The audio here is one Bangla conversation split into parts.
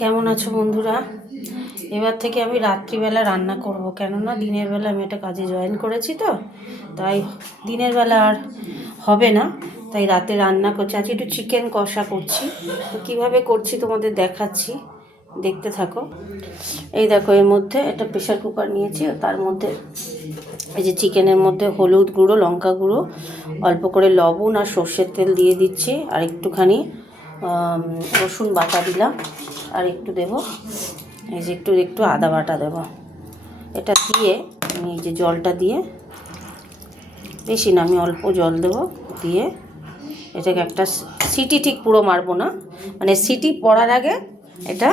কেমন আছো বন্ধুরা? এবার থেকে আমি রাত্রিবেলা রান্না করব, কেননা দিনের বেলা আমি একটা কাজে জয়েন করেছি, তো তাই দিনের বেলা আর হবে না। তাই রাতে রান্না করছি। আজকে একটু চিকেন কষা করছি, তো কীভাবে করছি তোমাদের দেখাচ্ছি, দেখতে থাকো। এই দেখো, এর মধ্যে একটা প্রেশার কুকার নিয়েছি, তার মধ্যে এই যে চিকেনের মধ্যে হলুদ গুঁড়ো, লঙ্কা গুঁড়ো, অল্প করে লবণ আর সর্ষের তেল দিয়ে দিচ্ছি, আর একটুখানি রসুন বাটা দিলাম, আর একটু দেবো এই যে একটু একটু আদা বাটা দেবো। এটা দিয়ে আমি এই যে জলটা দিয়ে, বেশি না, আমি অল্প জল দেবো, দিয়ে এটাকে একটা সিটি, ঠিক পুরো মারবো না, মানে সিটি পড়ার আগে এটা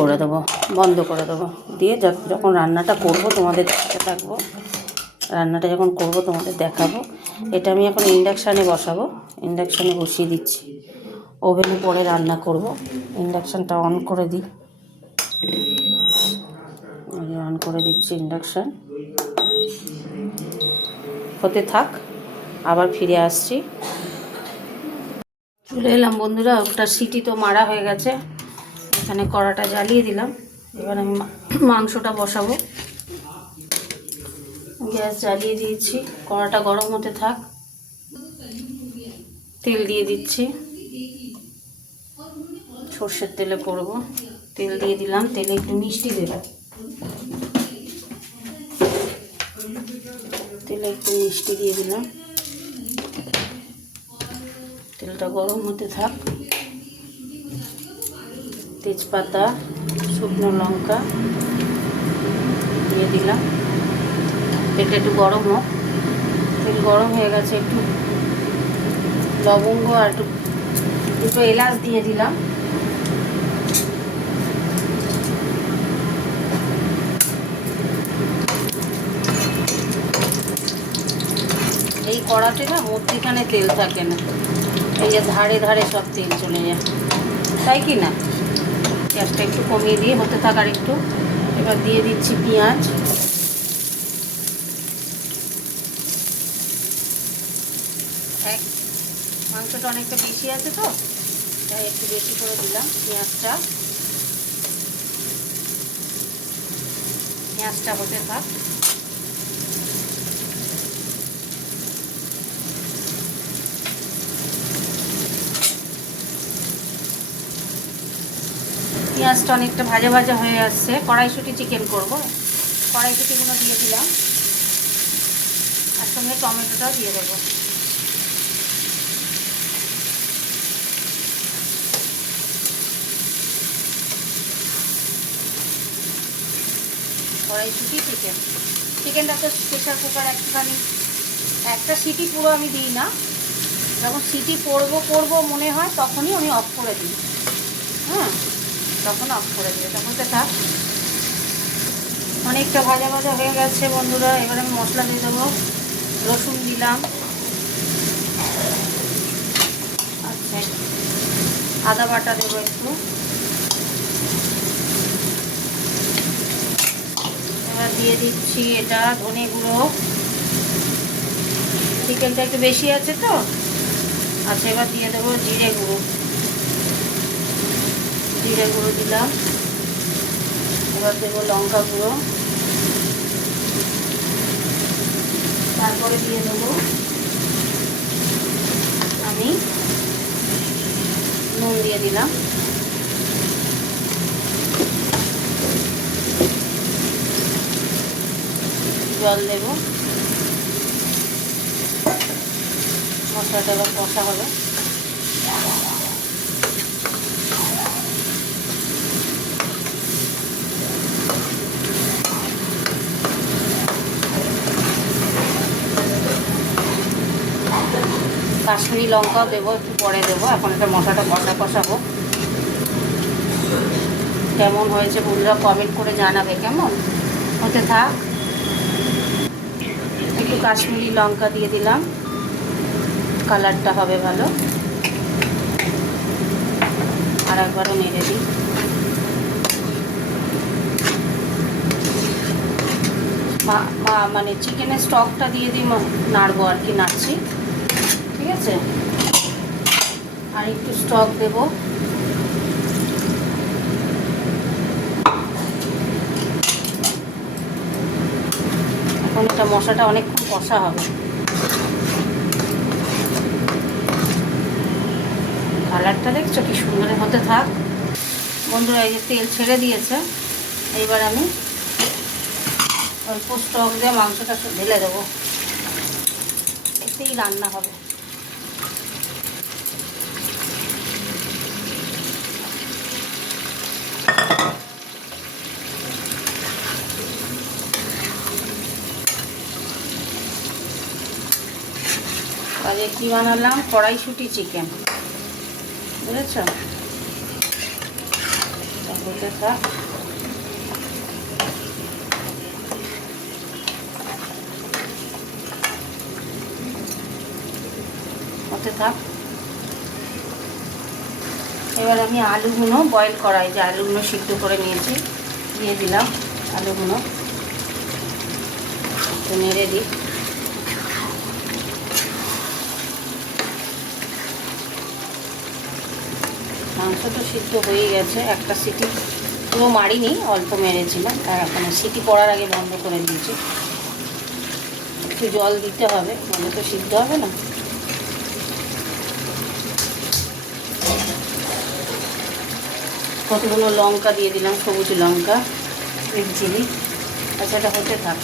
করে দেবো, বন্ধ করে দেবো। দিয়ে যখন রান্নাটা করব তোমাদের দেখাতে থাকবো, রান্নাটা যখন করব তোমাদের দেখাবো। এটা আমি এখন ইন্ডাকশানে বসাবো, ইন্ডাকশানে বসিয়ে দিচ্ছি। ওভেনে পরে রান্না করব। ইন্ডাকশানটা অন করে দিই, অন করে দিচ্ছি ইন্ডাকশান। হতে থাক, আবার ফিরে আসছি। চলে এলাম বন্ধুরা, ওটা সিটি তো মারা হয়ে গেছে। এখানে কড়াটা জ্বালিয়ে দিলাম। এবার আমি মাংসটা বসাবো। গ্যাস জ্বালিয়ে দিয়েছি, কড়াটা গরম হতে থাক। তেল দিয়ে দিচ্ছি, সর্ষের তেলে করব। তেল দিয়ে দিলাম, তেলে একটু মিষ্টি দেবো, তেলে একটু মিষ্টি দিয়ে দিলাম। তেলটা গরম হতে থাক। তেজপাতা, শুকনো লঙ্কা দিয়ে দিলাম। তেলটা একটু গরম হোক। তেল গরম হয়ে গেছে, একটু লবঙ্গ আর দুটো এলাচ দিয়ে দিলাম। এই কড়াতে না মধ্যিখানে তেল থাকে না, এই যে ধারে ধারে সব তেল চলে যায়, তাই কি না? গ্যাসটা একটু কমিয়ে দিয়ে হতে থাক আর একটু। এবার দিয়ে দিচ্ছি পেঁয়াজ। মাংসটা অনেকটা বেশি আছে, তো তাই একটু বেশি করে দিলাম পেঁয়াজটা। পেঁয়াজটা হতে থাক। পেঁয়াজটা অনেকটা ভাজা ভাজা হয়ে আসছে। কড়াইশুঁটি চিকেন করব, কড়াইশুঁটিগুলো দিয়ে দিলাম, আর সঙ্গে টমেটোটাও দিয়ে দেবো। কড়াইশুঁটি চিকেন, চিকেনটা তো প্রেশার কুকার একটুখানি, একটা সিটি পুরো আমি দিই না, যখন সিটি পড়বো মনে হয় তখনই আমি অফ করে দিই। হ্যাঁ, তখন অফ করে দিই, তখন তো থাক। অনেকটা ভাজা ভাজা হয়ে গেছে বন্ধুরা। এবার আমি মশলা দিয়ে দেবো। রসুন দিলাম, আচ্ছা, আদা বাটা দেবো একটু। এবার দিয়ে দিচ্ছি এটা ধনে গুঁড়ো। চিকেনটা একটু বেশি আছে তো, আচ্ছা। এবার দিয়ে দেবো জিরে গুঁড়ো, জিরে গুঁড়ো দিলাম। এবার দেবো লঙ্কা গুঁড়ো, তারপরে দিয়ে দেবো আমি নুন দিয়ে দিলাম। জল দেবো। মশলাটা এবার কষা হবে। কাশ্মীরি লঙ্কাও দেবো, একটু পরে দেবো। এখন এটা মশলাটা কষাবো। কেমন হয়েছে বন্ধুরা কমেন্ট করে জানাবে। কেমন হতে থাক। একটু কাশ্মীরি লঙ্কা দিয়ে দিলাম, কালারটা হবে ভালো। আর একবারও নেড়ে দিই। মানে চিকেনের স্টকটা দিয়ে দিই, নাড়বো আর কি, নাড়ছি, ঠিক আছে। আর একটু স্টক দেবো, মশলাটা অনেকক্ষণ কষা হবে। কালারটা দেখছো কি সুন্দর হতে থাক। বন্ধুরা এই যে তেল ছেড়ে দিয়েছে, এইবার আমি অল্প স্টক দিয়ে মাংসটা ঢেলে দেবো, এতেই রান্না হবে। আজকে কী বানালাম, কড়াইশুঁটি চিকেন, বুঝেছ? হতে থাক। হতে থাক। এবার আমি আলুগুলো বয়েল করাই, যে আলুগুলো সিদ্ধ করে নিয়েছি দিয়ে দিলাম। আলুগুলো একটু নেড়ে দিই। মাংসটা সিদ্ধ হয়ে গেছে, একটা সিটি পুরো মারিনি, অল্প মেরেছিলাম, আর এখন সিটি পড়ার আগে বন্ধ করে দিয়েছি। একটু জল দিতে হবে, মানে তো সিদ্ধ হবে না। কতগুলো লঙ্কা দিয়ে দিলাম, সবুজ লঙ্কা, রেড চিলি। আচ্ছা, এটা হতে থাক।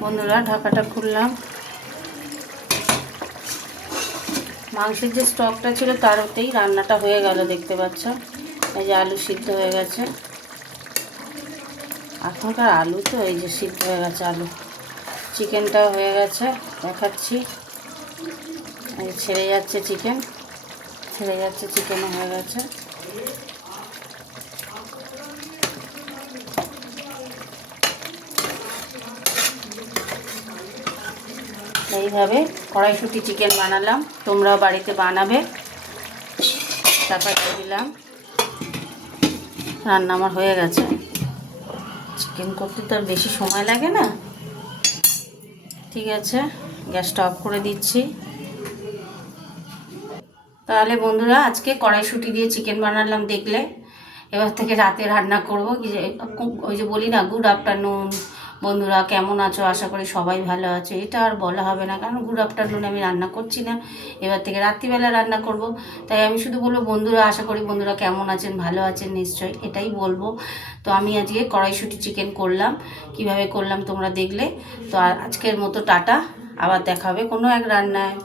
বন্ধুরা ঢাকাটা খুললাম। মাংসের যে স্টকটা ছিল তার ওতেই রান্নাটা হয়ে গেল, দেখতে পাচ্ছ। এই যে আলু সিদ্ধ হয়ে গেছে, এখনকার আলু তো এই যে সিদ্ধ হয়ে গেছে আলু। চিকেনটাও হয়ে গেছে, দেখাচ্ছি। এই ছেড়ে যাচ্ছে চিকেন, ছেড়ে যাচ্ছে, চিকেনও হয়ে গেছে। এইভাবে কড়াইশুঁটি চিকেন বানালাম, তোমরাও বাড়িতে বানাবে। তারপর দিলাম, রান্না আমার হয়ে গেছে। চিকেন করতে তো আর বেশি সময় লাগে না। ঠিক আছে, গ্যাসটা অফ করে দিচ্ছি। তাহলে বন্ধুরা আজকে কড়াইশুঁটি দিয়ে চিকেন বানালাম, দেখলে। এবার থেকে রাতে রান্না করবো। ওই যে বলি না, গুড আফটারনুন বন্ধুরা, কেমন আছো? আশা করি সবাই ভালো আছে। এটা আর বলা হবে না, কারণ গুড আফটারনুন আমি রান্না করছি না, এবার থেকে রাত্রিবেলা রান্না করব। তাই আমি শুধু বলবো বন্ধুরা, আশা করি বন্ধুরা কেমন আছেন, ভালো আছেন নিশ্চয়ই, এটাই বলবো। তো আমি আজকে কড়াইশুঁটি চিকেন করলাম, কিভাবে করলাম তোমরা দেখলে। তো আজকের মতো টাটা, আবার দেখা হবে কোনো এক রান্নায়।